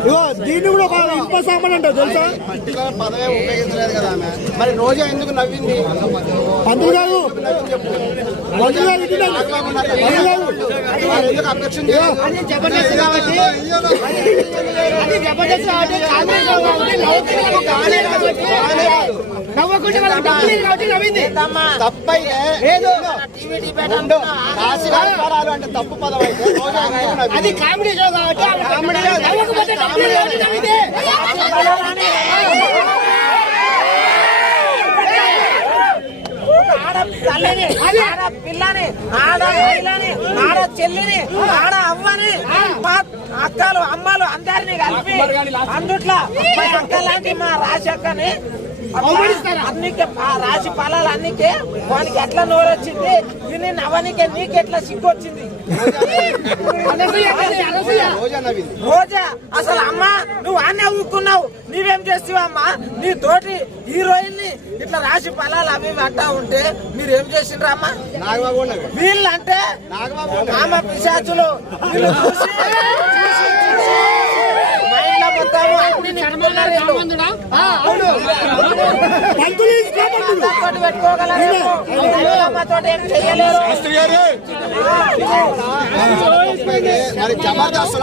ఇగో దీన్ని కూడా ఒక ఇనుప సామాన్ అంటే తెలుసా? పర్టికులర్ పదవే ఉపయోగించలేదు కదా ఆమె. మరి రోజా ఎందుకు నవ్వింది? పంతులు గారు పంతులు గారు ఎందుకు అబ్జెక్షన్ జబర్దస్త్ కాబట్టి అంటే తప్పు పదం అయితే అది కామెడీ షో కాబట్టి ఆడ పిల్లని, ఆడ మహిళని, ఆడ చెల్లిని, ఆడ అవ్వని, మా అక్కలు అమ్మలు అందరినీ కలిపి అందుట్లో మా అక్క లాంటి మా రాశక్కని అన్నికే రాశి ఫలాలు అన్నికే వానికి ఎట్లా నోరొచ్చింది, దీన్ని నవ్వనికే నీకెట్లా సిగ్గొచ్చింది? రోజా అసలు అమ్మ నువ్వు అన్నీ ఊరుకున్నావు, నీవేం చేస్తావు అమ్మా? నీ తోటి హీరోయిన్ ని ఇట్లా రాశి ఫలాలు అవి అట్టా ఉంటే మీరేం చేసిండ్రా అమ్మా? వీళ్ళంటే కామ పిశాచులు, వీళ్ళు చూసి మైండ్లో మొత్తం అన్ని పెట్టుకోగలరు, అమ్మతోటి ఏం చెయ్యలేరు. జబర్దస్త్